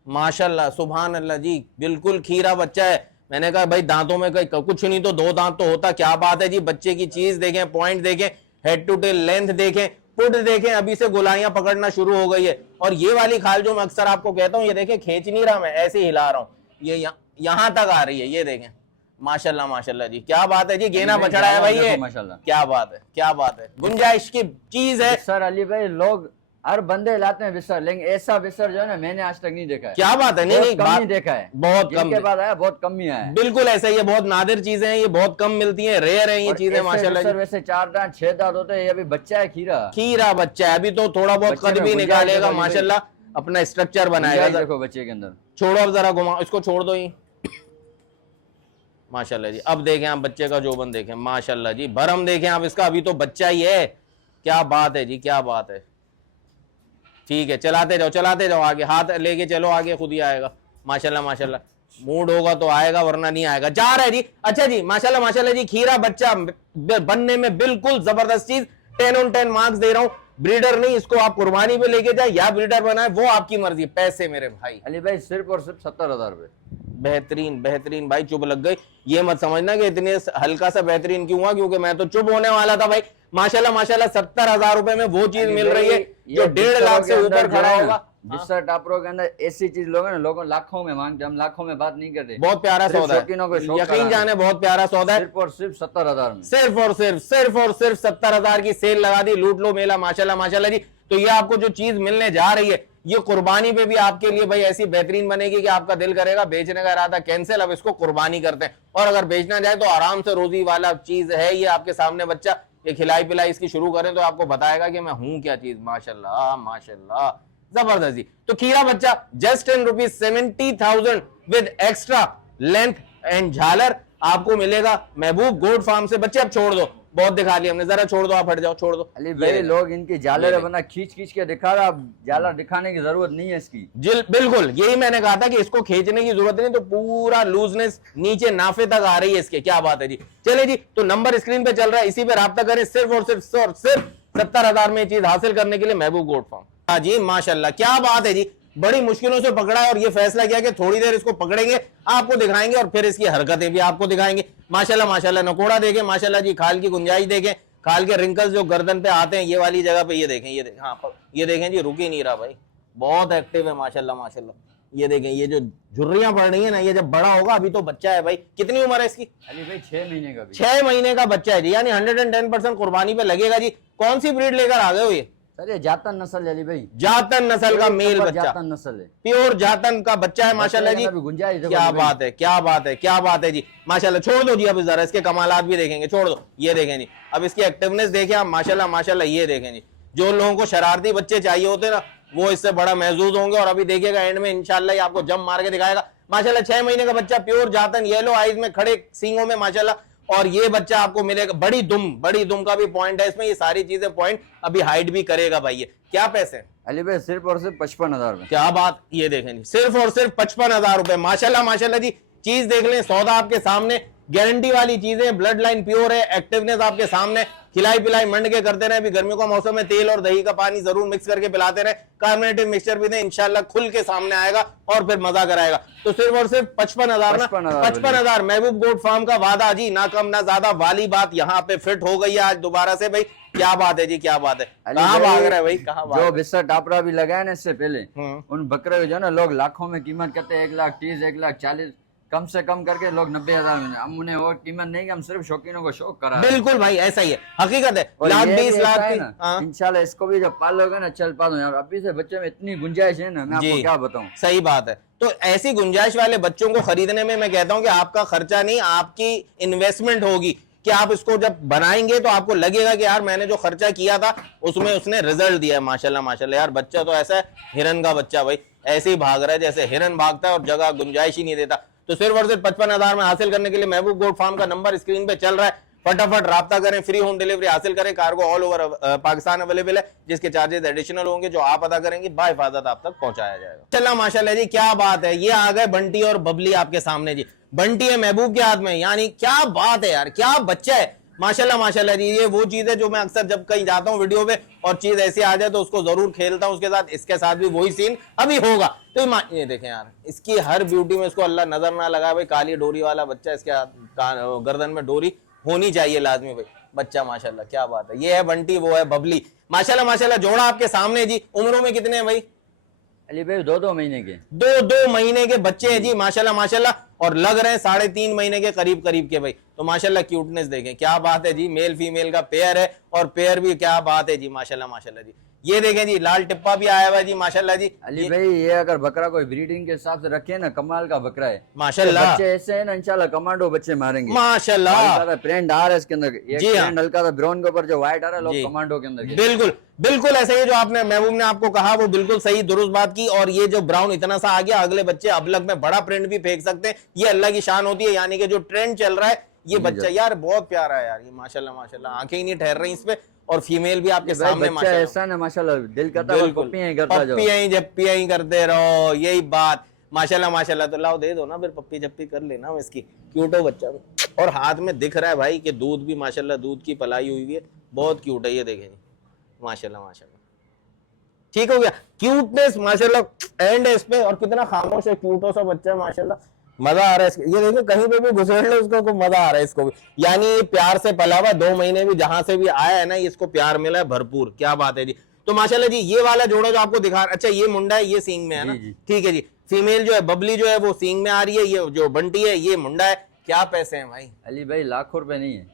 माशाल्लाह, सुभान अल्लाह जी, बिल्कुल खीरा बच्चा है। मैंने कहा भाई दांतों में कहीं कुछ नहीं तो 2 दांत तो होता। क्या बात है जी। बच्चे की चीज देखें, पॉइंट देखें, हेड टू टेल लेंथ देखें, पुट देखें, अभी से गोलाइयां पकड़ना शुरू हो गई है। और ये वाली खाल जो मैं अक्सर आपको कहता हूं, ये देखें खींच नहीं रहा मैं, ऐसे ही हिला रहा हूं, ये यहां तक आ रही है, ये देखें माशाल्लाह माशाल्लाह जी, क्या बात है जी, गेना भाई, बछड़ा है भाई ये, देखो माशाल्लाह। क्या बात है, क्या बात है, गुंजाइश की चीज है। बिस्तर अली भाई, लोग हर बंदे लाते हैं बिस्तर, लेकिन ऐसा बिस्तर जो है ना मैंने आज तक नहीं देखा है। क्या बात है, नहीं नहीं, कम बात ही देखा है, बहुत कम, जिनके पास आया बहुत कम ही आया है। बिल्कुल ऐसा ही है, बहुत नादिर चीजें हैं ये, बहुत कम मिलती हैं, रेयर हैं ये और चीजें ऐसे माशाल्लाह बिस्तर जी। वैसे 4 दांत 6 दांत होते हैं, ये अभी बच्चा है खीरा। खीरा बच्चा है, अभी तो थोड़ा बहुत बच्चे कद में भी गुंजाइश निकालेगा देखो जी भाई। माशाल्लाह, अपना स्ट्रक्चर बनाएगा। गुंजाइश देखो बच्चे के अंदर। छोड़ो अब जरा घुमा, इसको छोड़ दो ही, माशाल्लाह जी। अब देखें आप बच्चे का जोबन देखें माशाल्लाह जी, भरम देखें आप इसका, अभी तो बच्चा ही है, क्या बात है जी, क्या बात है। ठीक है, चलाते जाओ आगे, हाथ लेके चलो आगे, खुद ही आएगा माशाल्लाह माशाल्लाह। मूड होगा तो आएगा, वरना नहीं आएगा। जा रहा है जी, अच्छा जी, माशाल्लाह माशाल्लाह जी, खीरा बच्चा बनने में बिल्कुल जबरदस्त चीज, 10 on 10 मार्क्स दे रहा हूँ। ब्रीडर नहीं, इसको आप कुर्बानी पे लेके जाए या ब्रीडर बनाए, वो आपकी मर्जी। पैसे मेरे भाई अली भाई सिर्फ और सिर्फ 70,000 रुपए। बेहतरीन बेहतरीन भाई, चुप लग गई। ये मत समझना कि इतने हल्का सा बेहतरीन क्यों हुआ, क्योंकि मैं तो चुप होने वाला था भाई। माशाल्लाह माशाल्लाह, 70,000 रुपए में वो चीज मिल रही है जो 1.5 लाख से ऊपर खड़ा होगा। बिस्तर टापरों के अंदर ऐसी चीज लोग हैं ना, लोगों लाखों में मांगते, हम लाखों में बात नहीं करते। बहुत प्यारा सिर्फ सौदा है, शौकीनों को शौक यकीन कराना। जाने बहुत प्यारा सौदा है। सिर्फ और सिर्फ 70,000 में, सिर्फ 70,000 की सेल लगा दी, लूट लो मेला माशाल्लाह माशाल्लाह जी। तो ये आपको जो चीज मिलने जा रही है, ये कुर्बानी पे भी आपके लिए भाई ऐसी बेहतरीन बनेगी कि आपका दिल करेगा बेचने का इरादा कैंसिल, अब इसको कुर्बानी करते हैं। और अगर बेचना जाए तो आराम से रोजी वाला चीज है ये, आपके सामने बच्चा, ये खिलाई पिलाई इसकी शुरू करें तो आपको बताएगा कि मैं हूं क्या चीज। माशाल्लाह माशाल्लाह, जबरदस्ती। तो खीरा बच्चा just in ₹70,000 with extra length and झालर आपको मिलेगा महबूब गोट फार्म से। बच्चे अब छोड़ दो, बहुत दिखा लिया हमने, जरा छोड़ दो, आप हट जाओ, छोड़ दो। अली भाई लोग इनकी झालर बना खींच खींच के दिखा रहा, अब झालर दिखाने की जरूरत नहीं है इसकी। बिल्कुल यही मैंने कहा था कि इसको खींचने की जरूरत नहीं, तो पूरा लूजनेस नीचे नाफे तक आ रही है इसके, क्या बात है जी। चले जी, तो नंबर स्क्रीन पे चल रहा है, इसी पे राब्ता करें। सिर्फ और सिर्फ 70,000 में चीज हासिल करने के लिए महबूब गोट फार्म। हाँ जी माशाल्लाह, क्या बात है जी, बड़ी मुश्किलों से पकड़ा है और ये फैसला किया कि थोड़ी देर इसको पकड़ेंगे, आपको दिखाएंगे और फिर इसकी हरकतें भी आपको दिखाएंगे। माशाल्लाह माशाल्लाह, नकोड़ा देखें माशाल्लाह जी, खाल की गुंजाइश देखें, खाल के रिंकल्स जो गर्दन पे आते हैं ये वाली जगह पे, ये देखें, ये देखें, हाँ ये देखें जी, रुक ही नहीं रहा भाई, बहुत एक्टिव है माशाल्लाह माशाल्लाह। ये देखें, ये जो झुर्रियां पड़ रही है ना, ये जब बड़ा होगा, अभी तो बच्चा है भाई। कितनी उम्र है इसकी? अली भाई 6 महीने का भी। 6 महीने का बच्चा है जी, यानी 110% कुर्बानी पे लगेगा जी। कौन सी ब्रीड लेकर आ गए हो ये? सर ये जातन नस्ल है अली भाई, जातन नस्ल का मेल बच्चा, जातन नस्ल है, प्योर जातन का बच्चा है माशाल्लाह जी। गुंजाइश देखो क्या अली भाई। बात है, क्या बात है, क्या बात है जी माशाल्लाह। छोड़ दो जी, अब जरा इसके कमालात भी देखेंगे, छोड़ दो। ये देखें जी, अब इसकी एक्टिवनेस देखें आप माशाल्लाह माशाल्लाह। ये देखें जी, जो लोगों को शरारती बच्चे चाहिए होते हैं ना, वो इससे बड़ा महजूज होंगे। और अभी देखिएगा एंड में इंशाल्लाह ये आपको जम मार के दिखाएगा माशाल्लाह। 6 महीने का बच्चा, प्योर जातन, येलो आइज में, खड़े सींगों में माशाल्लाह। और ये बच्चा आपको मिलेगा, बड़ी दुम का भी पॉइंट है इसमें, ये सारी चीजें पॉइंट, अभी हाइट भी करेगा भाई। ये क्या पैसे हैं अली भाई? सिर्फ और सिर्फ 55,000 में। क्या बात, ये देखें जी, सिर्फ और सिर्फ 55,000 रुपए माशाल्लाह माशाल्लाह जी। चीज देख लें, सौदा आपके सामने, गारंटी वाली चीजें, ब्लड लाइन प्योर है, एक्टिवनेस आपके सामने। खिलाई पिलाई मंड के करते रहे, अभी गर्मियों का मौसम में तेल और दही का पानी जरूर मिक्स करके पिलाते रहे, कार्बोनेटेड मिक्सचर भी दें, इंशाल्लाह खुल के सामने आएगा और फिर मजा कराएगा। तो सिर्फ और सिर्फ 55,000 ना, 55,000 महबूब गोट फार्म का वादा जी, ना कम ना ज्यादा वाली बात यहाँ पे फिट हो गई है आज दोबारा से भाई। क्या बात है जी, क्या बात है, कहाँ भाग रहा है भाई, कहाँ भाग? जो बिस्तर टापरा भी लगाया ना इससे पहले, उन बकरे जो है ना लोग लाखों में कीमत करते हैं, 1,30,000 1,40,000 कम से कम करके लोग 90,000 में। हम उन्हें और कीमत नहीं कि हम सिर्फ शौकीनों को शौक करा। बिल्कुल भाई, ऐसा ही है, हकीकत है। और लाख ये भी 20 ऐसा लाख है की, ना, हाँ। इंशाल्लाह इसको भी जब पालोगे ना, चल पालो यार। अभी से बच्चे में इतनी गुंजाइश है ना, मैं आपको क्या बताऊं। सही बात है। तो ऐसी गुंजाइश वाले बच्चों को खरीदने में मैं कहता हूं कि आपका खर्चा नहीं, आपकी इन्वेस्टमेंट होगी कि आप इसको जब बनाएंगे तो आपको लगेगा कि यार मैंने जो खर्चा किया था उसमें उसने रिजल्ट दिया है माशाल्लाह माशाल्लाह। यार बच्चा तो ऐसा है, हिरन का बच्चा भाई, ऐसे ही भाग रहा है जैसे हिरन भागता है और जगह गुंजाइश ही नहीं देता। तो सिर्फ और सिर्फ 55,000 में हासिल करने के लिए महबूब गोट फार्म का नंबर स्क्रीन पे चल रहा है, फटाफट राब्ता करें, फ्री होम डिलीवरी हासिल करें। Cargo all over Pakistan available है, जिसके चार्जेस एडिशनल होंगे जो आप अदा करेंगे, बाहिफाजत आप तक पहुंचाया जाएगा। चला माशाल्लाह जी, क्या बात है। ये आ गए बंटी और बबली आपके सामने जी। बंटी है महबूब के हाथ में, यानी क्या बात है यार, क्या बच्चा है माशाल्लाह माशाल्लाह जी। ये वो चीज है जो मैं अक्सर जब कहीं जाता हूँ वीडियो पे और चीज ऐसी आ जाए तो उसको जरूर खेलता हूँ उसके साथ। इसके साथ भी वही सीन अभी होगा। तो ये देखें यार, इसकी हर ब्यूटी में इसको अल्लाह नजर ना लगाए भाई। काली डोरी वाला बच्चा, इसके गर्दन में डोरी होनी चाहिए लाजमी भाई। बच्चा माशाल्लाह, क्या बात है। ये है बंटी, वो है बबली माशाल्लाह माशाल्लाह। जोड़ा आपके सामने जी। उम्रों में कितने हैं भाई? अली भाई 2-2 महीने के, 2-2 महीने के बच्चे हैं जी माशाल्लाह माशाल्लाह, और लग रहे हैं 3.5 महीने के करीब करीब के भाई। तो माशाल्लाह क्यूटनेस देखें, क्या बात है जी, मेल फीमेल का पेयर है, और पेयर भी क्या बात है जी माशाल्लाह माशाल्लाह जी। ये देखें जी लाल टिप्पा भी आया हुआ है जी माशाल्लाह जी। अली भाई ये अगर बकरा कोई ब्रीडिंग के हिसाब से रखे ना, कमाल का बकरा है माशाल्लाह। बच्चे ऐसे है ना, इंशाल्लाह कमांडो बच्चे मारेंगे माशाल्लाह प्रिंट आ रहा है इसके अंदर, एक जी हाँ। प्रिंट हल्का सा ब्राउन के ऊपर जो व्हाइट आ रहा है, लोग जी। कमांडो के अंदर के। बिल्कुल बिल्कुल ऐसा ही जो आपने महबूब ने आपको कहा वो बिल्कुल सही दुरुस्त बात की। और ये जो ब्राउन इतना सा आ गया, अगले बच्चे अबलग में बड़ा प्रिंट भी फेंक सकते हैं, ये अल्लाह की शान होती है। यानी कि जो ट्रेंड चल रहा है, ये बच्चा यार बहुत प्यारा है यार, ये माशाल्लाह माशाल्लाह, आंखें ही नहीं ठहर रही इस पे, और फीमेल भी आपके सामने बच्चा ऐसा ना माशाल्लाह, दिल करता है बिल्कुल पप्पी करता जाओ, पप्पी जप्पी यहीं करते रहो, यही बात माशाल्लाह माशाल्लाह। तो लाओ दे दो ना फिर, पप्पी जप्पी कर लेना इसकी, क्यूट हो बच्चा। और हाथ में दिख रहा है भाई कि दूध भी माशाल्लाह, दूध की पलाई हुई है, बहुत क्यूट है, ये देखें माशाल्लाह माशाल्लाह। ठीक हो गया क्यूटनेस माशाल्लाह एंड है इस पे, और कितना खामोश है, क्यूटो सा बच्चा है माशाल्लाह, मजा आ रहा है इसको। ये देखो कहीं पे भी घुसेड़ लो उसको, को मजा आ रहा है इसको भी, यानी प्यार से पला हुआ, 2 महीने भी जहां से भी आया है ना, इसको प्यार मिला है भरपूर, क्या बात है जी। तो माशाल्लाह जी ये वाला जोड़ा जो आपको दिखा, अच्छा ये मुंडा है, ये सींग में है ना, ठीक है जी। फीमेल जो है बबली जो है वो सींग में आ रही है, ये जो बंटी है ये मुंडा है। क्या पैसे हैं भाई? अली भाई लाखों रुपए नहीं है,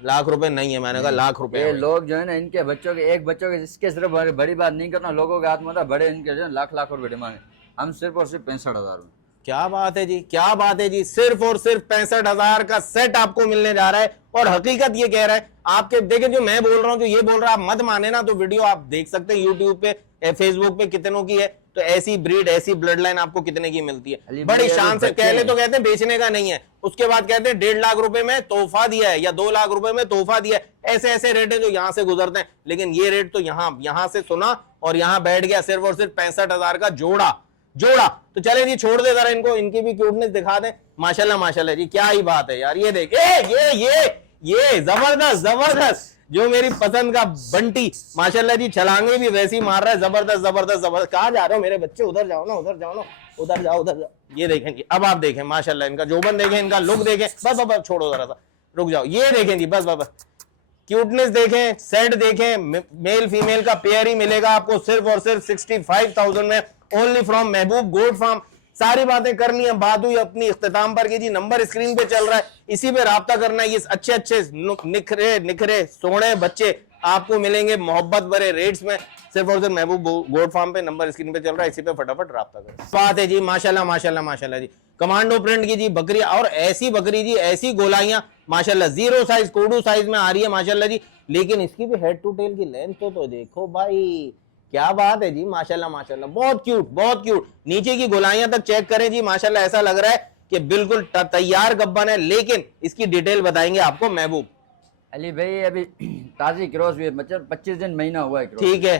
लाख रुपए नहीं है, मैंने कहा लाख रुपए ये हैं। लोग जो है ना, इनके बच्चों के, एक बच्चों के, इसके सिर्फ बड़ी बात नहीं करना, लोगों के हाथ में था बड़े, इनके जो है लाख लाख रुपए डिमांड है, हम सिर्फ और सिर्फ 65,000 में। क्या बात है जी, क्या बात है जी, सिर्फ और सिर्फ 65,000 का सेट आपको मिलने जा रहा है। और हकीकत ये कह रहा है, आपके देखे जो मैं बोल रहा हूं, जो ये बोल रहा है, आप मत माने ना, तो वीडियो आप देख सकते हैं यूट्यूब पे, फेसबुक पे कितनों की है। तो ऐसी ब्रीड, ऐसी ब्लड लाइन आपको कितने की मिलती है, बड़ी शान से। पहले तो कहते हैं बेचने का नहीं है, उसके बाद कहते हैं 1.5 लाख रुपए में तोहफा दिया है, या 2 लाख रुपए में तोहफा दिया है। ऐसे ऐसे रेट है जो यहाँ से गुजरते हैं, लेकिन ये रेट तो यहाँ से सुना और यहाँ बैठ गया, सिर्फ और सिर्फ 65,000 का जोड़ा। तो चले जी छोड़ दे जरा इनको, इनकी भी क्यूटनेस दिखा दें। माशाल्लाह माशाल्लाह जी, क्या ही बात है यार। ये देख, ये जबरदस्त जो मेरी पसंद का बंटी माशाल्लाह जी, छलांगे भी वैसी मार रहा है, जबरदस्त। कहाँ जा रहे हो मेरे बच्चे? उधर जाओ ना, उधर जाओ। ये देखें जी, अब आप देखें माशाल्लाह, इनका जोबन देखें, इनका लुक देखें। बस छोड़ो जरा सा, रुक जाओ। ये देखें जी, बस क्यूटनेस देखें, सेट देखें, मेल फीमेल का पेयर ही मिलेगा आपको सिर्फ और सिर्फ 65,000 में, only from Mehboob goat farm. सारी बातें करनी है, बात हुई अपनी इख्तिताम पर की जी। नंबर स्क्रीन पे चल रहा है, इसी पे राब्ता करना है। ये अच्छे निखरे सोने बच्चे आपको मिलेंगे मोहब्बत भरे रेट्स में, सिर्फ और सिर्फ महबूब गोट फार्म पे। नंबर स्क्रीन पे चल रहा है, इसी पे फटाफट राब्ता करें। बात है जी माशाल्लाह जी, कमांडो प्रिंट की जी बकरी, और ऐसी बकरी जी, ऐसी गोलाइयां माशाल्लाह, 0 साइज कोडू साइज में आ रही है माशाल्लाह जी। लेकिन इसकी भी हेड टू टेल की लेंथ तो देखो भाई, क्या बात है जी माशाल्लाह, बहुत क्यूट। नीचे की गोलाइयां तक चेक करें जी माशाल्लाह, ऐसा लग रहा है कि बिल्कुल तैयार गब्बन है। लेकिन इसकी डिटेल बताएंगे आपको महबूब। अली भाई अभी ताजी क्रॉस हुई है, मतलब 25 दिन महीना हुआ है क्रॉस। ठीक है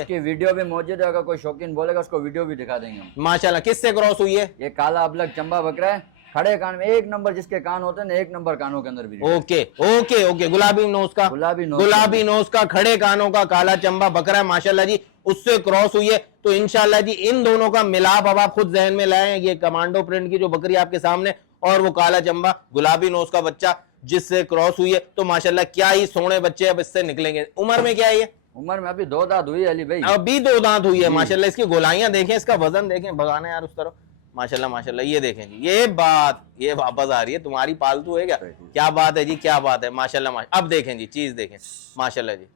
इसकी वीडियो भी मौजूद है, अगर कोई शौकीन बोलेगा उसको वीडियो भी दिखा देंगे हम। माशाल्लाह। किससे क्रॉस हुई है? ये काला अबलग चंबा बकरा है, खड़े कान में 1 नंबर, जिसके कान होते हैं ना 1 नंबर कानों के अंदर भी। ओके गुलाबी नोज का खड़े कानों का काला चंबा बकरा है माशाल्लाह जी, उससे क्रॉस हुई है। तो इंशाल्लाह जी इन दोनों का मिलाप अब आप खुद जहन में लाएं। ये कमांडो प्रिंट की जो बकरी आपके सामने, और वो काला चंबा गुलाबी नोज का बच्चा जिससे क्रॉस हुई है। तो माशाल्लाह क्या ही सोने बच्चे अब इससे निकलेंगे। उम्र में क्या है ये? उम्र में अभी 2 दांत हुई है अली भाई, अभी 2 दांत हुई है माशाल्लाह। इसकी गोलाइयां देखें, इसका वजन देखें, भगाना यार उस तरफ। माशाल्लाह ये देखें जी, ये वापस आ रही है, तुम्हारी पालतू है क्या बात है जी, क्या बात है माशाल्लाह। अब देखें जी, चीज देखें माशाल्लाह जी,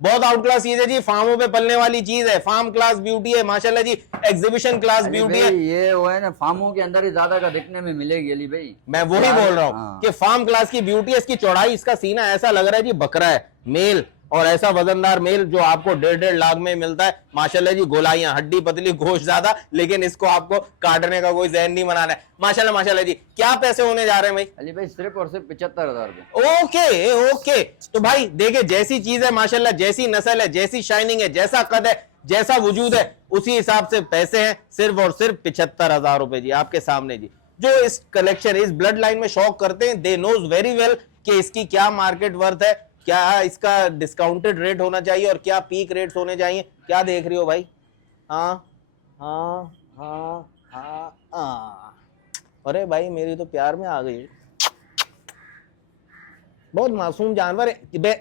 बहुत आउट क्लास चीज है जी, फार्मों पे पलने वाली चीज है, फार्म क्लास ब्यूटी है माशाल्लाह जी, एग्जीबिशन क्लास ब्यूटी है। ये वो है ना, फार्मों के अंदर ही ज्यादा का दिखने में मिलेगी अली भाई। मैं वही बोल रहा हूँ कि फार्म क्लास की ब्यूटी है। इसकी चौड़ाई, इसका सीना ऐसा लग रहा है जी बकरा है मेल, और ऐसा वजनदार मेल जो आपको 1.5 लाख में मिलता है माशाल्लाह जी। गोलाइयां, हड्डी पतली, गोश्त ज्यादा, लेकिन इसको आपको काटने का कोई जहन नहीं बनाना है माशाल्लाह जी। क्या पैसे होने जा रहे हैं भाई? अली भाई सिर्फ और सिर्फ 75,000 रुपए। ओके तो भाई देखे, जैसी चीज है माशाल्लाह, जैसी नस्ल है, जैसी शाइनिंग है, जैसा कद है, जैसा वजूद है, उसी हिसाब से पैसे हैं, सिर्फ और सिर्फ 75,000 रुपए जी आपके सामने जी। जो इस कलेक्शन, इस ब्लड लाइन में शौक करते हैं, दे नोज वेरी वेल कि इसकी क्या मार्केट वर्थ है, क्या इसका डिस्काउंटेड रेट होना चाहिए, और क्या पीक रेट्स होने चाहिए। क्या देख रही हो भाई? हाँ, अरे भाई मेरी तो प्यार में आ गई, बहुत मासूम जानवर है।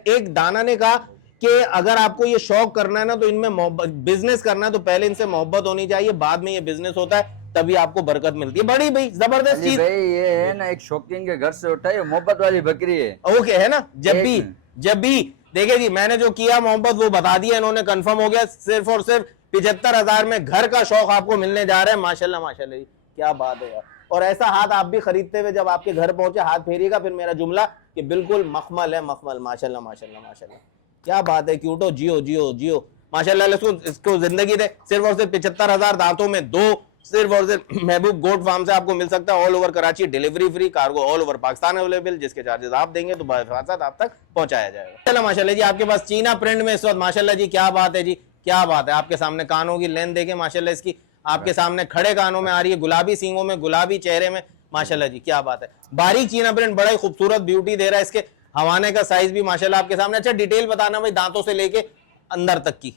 एक दाना ने कहा कि अगर आपको ये शौक करना है ना, तो इनमें मोहब्बत, बिजनेस करना है तो पहले इनसे मोहब्बत होनी चाहिए, बाद में ये बिजनेस होता है, तभी आपको बरकत मिलती है। बड़ी भाई जबरदस्त अली चीज। भाई ये है ना, एक शौकीन के घर से उठाई मोहब्बत वाली बकरी है। ओके है ना। एक जब भी देखिए जी, मैंने जो किया मोहब्बत वो बता दिया इन्होंने, कंफर्म हो गया। सिर्फ और सिर्फ 75,000 में घर का शौक आपको मिलने जा रहा है। माशाल्लाह माशाल्लाह जी, क्या बात है यार। और ऐसा हाथ आप भी खरीदते हुए जब आपके घर पहुंचे हाथ फेरिएगा फिर मेरा जुमला कि बिल्कुल मखमल है, मखमल। माशाल्लाह माशाल्लाह माशाल्लाह, क्या बात है। क्यूटो, जियो जियो जियो, माशाल्लाह। इसको जिंदगी दे। सिर्फ और सिर्फ 75,000 दांतों में दो, सिर्फ और सिर्फ महबूब गोट फार्म से आपको मिल सकता है। All over Karachi delivery free, cargo all over Pakistan available, जिसके चार्जेस आप देंगे तो बासात आप तक पहुंचाया जाएगा। चलो माशाल्लाह जी, आपके पास चीना प्रिंट में इस वक्त माशाल्लाह जी, क्या बात है जी, क्या बात है। आपके सामने कानों की लेंथ देखें माशाल्लाह इसकी, आपके सामने खड़े कानों में आ रही है, गुलाबी सींगों में, गुलाबी चेहरे में, माशाल्लाह जी क्या बात है। बारीक चीना प्रिंट बड़ा ही खूबसूरत ब्यूटी दे रहा है। इसके हवाने का साइज भी माशाल्लाह आपके सामने। अच्छा डिटेल बताना भाई, दांतों से लेके अंदर तक की।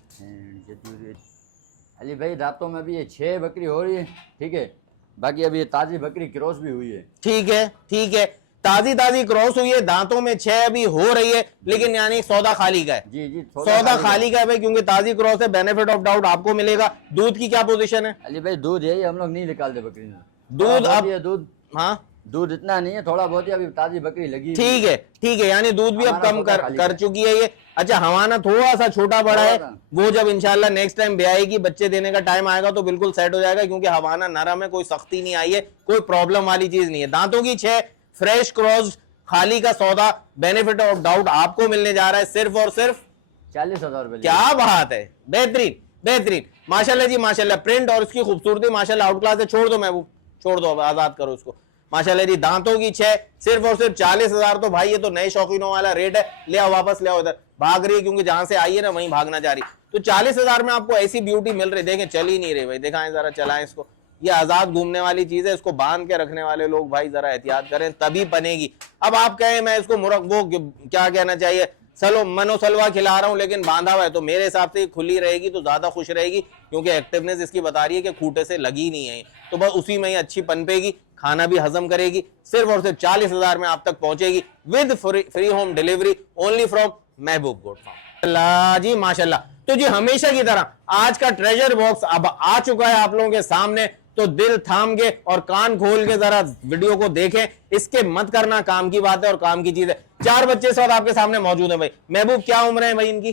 अली भाई रातों में भी ये 6 बकरी हो रही है, ठीक है। बाकी अभी ये ताजी बकरी क्रॉस भी हुई है। ठीक है ठीक है, ताजी ताजी क्रॉस हुई है, दांतों में 6 अभी हो रही है, लेकिन यानी सौदा खाली का है। जी जी, सौदा खाली का है भाई, क्योंकि ताजी क्रॉस है। बेनिफिट ऑफ डाउट आपको मिलेगा। दूध की क्या पोजीशन है? अली भाई दूध यही हम लोग नहीं निकालते बकरी में। दूध अब दूध, हाँ दूध इतना नहीं है, थोड़ा बहुत ही। अभी ताजी बकरी लगी। ठीक है ठीक है, यानी दूध भी अब हमारा कम सौदा खाली कर है। चुकी है ये। अच्छा हवाना थोड़ा सा छोटा बड़ा है, वो जब इंशाल्लाह नेक्स्ट टाइम ब्याएगी, बच्चे देने का टाइम आएगा तो बिल्कुल सेट हो जाएगा, क्योंकि हवाना नरम है, कोई सख्ती नहीं आई है, कोई प्रॉब्लम वाली चीज नहीं है। दांतों की 6, फ्रेश क्रॉस, खाली का सौदा। बेनिफिट ऑफ डाउट आपको मिलने जा रहा है सिर्फ और सिर्फ 40,000 रुपए। क्या बात है, बेहतरीन बेहतरीन, माशाल्लाह जी माशाल्लाह। प्रिंट और इसकी खूबसूरती माशाल्लाह आउट क्लास है। छोड़ दो महबूब, छोड़ दो, अब आजाद करो इसको। माशाल्लाह जी दांतों की 6, सिर्फ और सिर्फ 40,000। तो भाई ये तो नए शौकीनों वाला रेट है। ले आओ वापस, ले आओ इधर। भाग रही है क्योंकि जहां से आई है ना वहीं भागना जा रही। तो 40,000 में आपको ऐसी ब्यूटी मिल रही, देखें चल ही नहीं रही भाई, दिखाएं जरा, चलाएं इसको। ये आजाद घूमने वाली चीज है, इसको बांध के रखने वाले लोग भाई जरा एहतियात करें, तभी बनेगी। अब आप कहें मैं इसको वो क्या कहना चाहिए, सलो मनोसलवा खिला रहा हूं लेकिन बांधा हुआ है, तो मेरे हिसाब से खुली रहेगी तो ज्यादा खुश रहेगी, क्योंकि एक्टिवनेस इसकी बता रही है कि खूंटे से लगी नहीं है, तो बस उसी में ही अच्छी पनपेगी, खाना भी हजम करेगी। सिर्फ और सिर्फ 40,000 में आप तक पहुंचेगी with free home delivery, only from Mehboob goat farm. अल्लाह जी माशाल्लाह। तो जी हमेशा की तरह आज का ट्रेजर बॉक्स अब आ चुका है आप लोगों के सामने, तो दिल थाम के और कान खोल के जरा वीडियो को देखें। इसके मत करना, काम की बात है और काम की चीज है। 4 बच्चे इस वक्त आपके सामने मौजूद है भाई। महबूब क्या उम्र है भाई इनकी?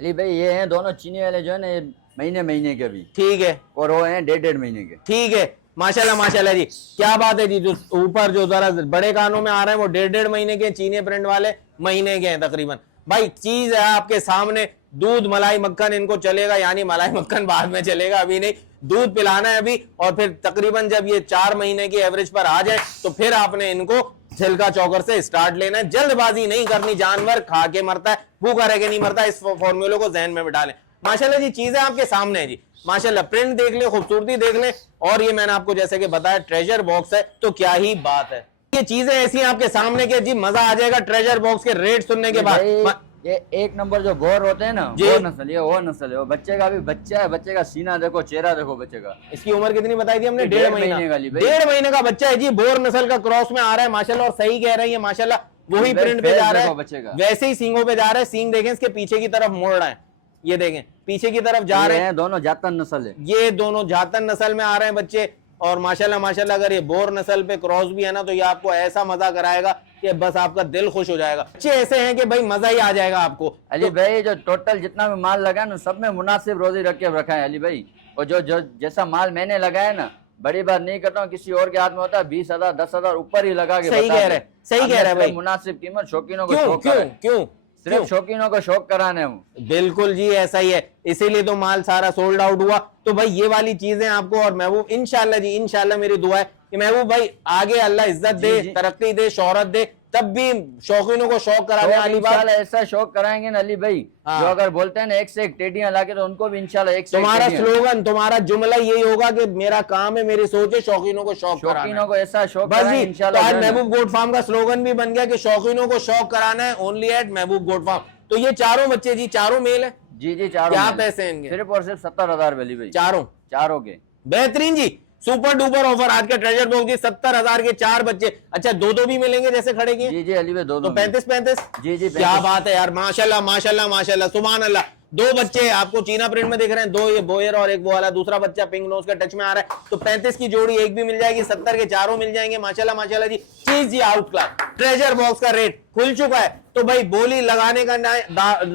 अली भाई ये हैं दोनों चीनी वाले जो है ना, ये महीने महीने के अभी, ठीक है, और वो हैं 1.5 महीने के। ठीक है, माशाल्लाह माशाल्लाह जी, क्या बात है जी। जो ऊपर जो जरा बड़े कानों में आ रहे हैं वो 1.5 महीने के, चीनी प्रिंट वाले महीने के हैं तकरीबन। भाई चीज है आपके सामने, दूध मलाई मक्खन इनको चलेगा, यानी मलाई मक्खन बाद में चलेगा, अभी नहीं। दूध पिलाना है अभी, और फिर तकरीबन जब ये 4 महीने की एवरेज पर आ जाए तो फिर आपने इनको छिलका चौकर से स्टार्ट लेना है। जल्दबाजी नहीं करनी, जानवर खा के मरता है, भूखा रह के नहीं मरता। इस फॉर्मूले को जहन में बिठा लें। माशाल्लाह जी चीजें आपके सामने है जी, माशाल्लाह। प्रिंट देख ले, खूबसूरती देख ले, और ये मैंने आपको जैसे कि बताया ट्रेजर बॉक्स है, तो क्या ही बात है। ये चीजें ऐसी हैं आपके सामने के जी, मजा आ जाएगा ट्रेजर बॉक्स के रेट सुनने के बाद। ये 1 नंबर जो बोर होते हैं ना, वो नस्ल, ये वो नस्ल है। वो बच्चे का भी बच्चा है, बच्चे का सीना देखो, चेहरा देखो बच्चे का। इसकी उम्र कितनी बताई थी हमने? 1.5 महीने का। 1.5 महीने का बच्चा है जी, बोर नस्ल का क्रॉस में आ रहा है माशाल्लाह। और सही कह रही है माशाल्लाह, वही प्रिंट पे जा रहा है बच्चे का, वैसे ही सींगों पे जा रहा है। सींग देखें इसके पीछे की तरफ मोड़ रहा है, ये देखें पीछे की तरफ जा रहे हैं। दोनों जातन नस्ल है, ये दोनों जातन नस्ल में आ रहे हैं बच्चे। और माशाल्लाह माशाल्लाह अगर ये बोर नस्ल पे क्रॉस भी है ना, तो ये आपको ऐसा मजा कराएगा कि बस आपका दिल खुश हो जाएगा। बच्चे ऐसे हैं कि भाई मजा ही आ जाएगा आपको। अली भाई जो टोटल जितना भी माल लगा ना, सब में मुनासिब रोजी रख के रखा है अली भाई। और जो जैसा माल मैंने लगाया ना, बड़ी बात नहीं करता हूँ, किसी और के हाथ में होता है 20,000 10,000 ऊपर ही लगा के। सही कह रहे, सही कह रहे भाई। मुनासिब कीमत, शौकीनों को क्यों सिर्फ शौकीनों को शौक कराने हूँ। बिल्कुल जी ऐसा ही है, इसीलिए तो माल सारा सोल्ड आउट हुआ। तो भाई ये वाली चीजें आपको, और महबूब इंशाल्लाह जी, इंशाल्लाह मेरी दुआ है कि महबूब भाई आगे अल्लाह इज्जत दे, तरक्की दे, शोहरत दे, तब भी शौकीनों को शौक कराने वाली बात। ऐसा शौक कराएंगे ना अली भाई, जो अगर बोलते हैं ना 1 से 1 टेडियां लाके, तो उनको भी इंशाल्लाह 1 से 1 तुम्हारा स्लोगन, तुम्हारा जुमला यही होगा कि मेरा काम है, मेरी सोच है शौकीनों को शौक कराना, शौकीनों को ऐसा शौक बस जी। इंशाल्लाह। तो आज महबूब गोट फार्म का स्लोगन भी बन गया कि शौकीनों को शौक कराना है, ओनली एट महबूब गोट फार्म। तो ये चारों बच्चे जी, चारों मेल है जी जी, चारों। क्या पैसे इनके? सिर्फ और सिर्फ 70,000 अली भाई, चारों चारों के। बेहतरीन जी, सुपर डुपर ऑफर आज का ट्रेजर बॉक्स जी, 70,000 के 4 बच्चे। अच्छा 2-2 भी मिलेंगे जैसे खड़े किए? जी जी अली भाई दो तो 35-35। जी जी क्या बात है यार, माशाल्लाह माशाल्लाह माशाल्लाह, सुभान अल्लाह। 2 बच्चे आपको चीना प्रिंट में दिख रहे हैं, 2 ये बोयर और एक वो वाला दूसरा बच्चा पिंक नोज का टच में आ रहा है। तो 35 की जोड़ी एक भी मिल जाएगी, 70 के चारों मिल जाएंगे। माशाल्लाह माशाल्लाह जी, चीज जी आउट क्लास। ट्रेजर बॉक्स का रेट खुल चुका है, तो भाई बोली लगाने का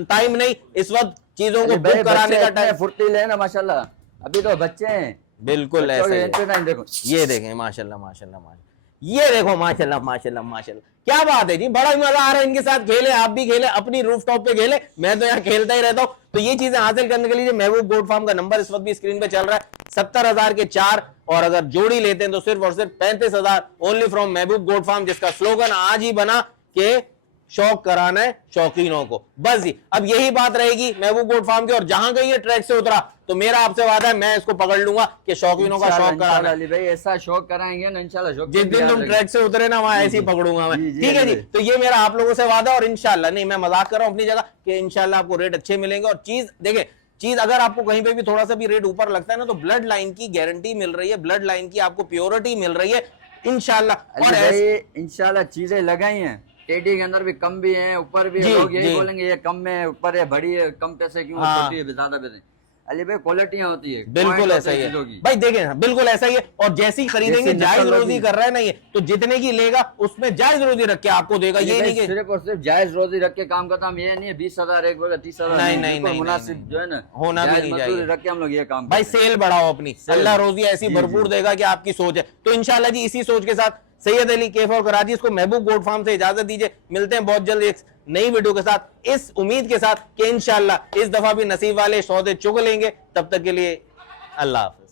टाइम नहीं, इस वक्त चीजों को बुक कराने का टाइम। फुर्तीले है ना माशाल्लाह, अभी तो बच्चे हैं। बिल्कुल ऐसा ही है। देखो ये देखें माशाल्लाह माशाल्लाह माशाल्लाह, ये देखो माशाल्लाह माशाल्लाह माशाल्लाह, क्या बात है जी, बड़ा ही मजा आ रहा है इनके साथ। खेले आप भी, खेले अपनी रूफ टॉप पे खेले, मैं तो यहाँ खेलता ही रहता हूँ। तो ये चीजें हासिल करने के लिए महबूब गोट फार्म का नंबर इस वक्त भी स्क्रीन पे चल रहा है, 70,000 के 4, और अगर जोड़ी लेते हैं तो सिर्फ और सिर्फ 35,000 only from Mehboob goat farm, जिसका स्लोगन आज ही बना कि शौक कराना है शौकीनों को। बस जी, अब यही बात रहेगी महबूब गोट फार्म की, और जहां कहीं ये ट्रैक से उतरा तो मेरा आपसे वादा है, मैं इसको पकड़ लूंगा कि शौकीनों का शौक कराना है। अली भाई ऐसा शौक कराएंगे ना इंशाल्लाह, शौक जिस दिन तुम ट्रैक से उतरे ना, वहां ऐसे ही पकड़ूंगा मैं। ठीक है जी, तो ये मेरा आप लोगों से वादा, और इंशाल्लाह, नहीं मैं मजाक कर रहा हूं अपनी जगह, कि इंशाल्लाह आपको रेट अच्छे मिलेंगे। और चीज देखें, चीज अगर आपको कहीं पे भी थोड़ा सा भी रेट ऊपर लगता है ना, तो ब्लड लाइन की गारंटी मिल रही है, ब्लड लाइन की आपको प्योरिटी मिल रही है इंशाल्लाह। और इंशाल्लाह चीजें लगाई हैं, टेडी के अंदर भी कम भी है, ऊपर भी है। लोग यही बोलेंगे ये कम है, ऊपर है, बड़ी है, कम पैसे क्यों, छोटी है ज्यादा पैसे। अली भाई क्वालिटियां होती है, बिल्कुल ऐसा ही है भाई, देखें बिल्कुल ऐसा ही है। और जैसी खरीदेंगे जायज रोजी कर रहा है ना ये, तो जितने की लेगा उसमें जायज रोजी रख के आपको देगा। ये नहीं कि सिर्फ और सिर्फ जायज रोजी रख के काम करता, हम ये नहीं है 20,000 एक बगैर 30,000 नहीं, मुनासिब जो है ना होना भी नहीं चाहिए, रख के हम लोग ये काम भाई सेल बढ़ाओ अपनी, अल्लाह रोजी ऐसी भरपूर देगा कि आपकी सोच है। तो इंशाल्लाह जी इसी सोच के साथ सैयद अली कैफ और कराची इसको महबूब गोट फार्म से इजाजत दीजिए। मिलते हैं बहुत जल्द एक नई वीडियो के साथ, इस उम्मीद के साथ कि इंशाल्लाह इस दफा भी नसीब वाले सौदे चुग लेंगे। तब तक के लिए अल्लाह हाफ़िज़।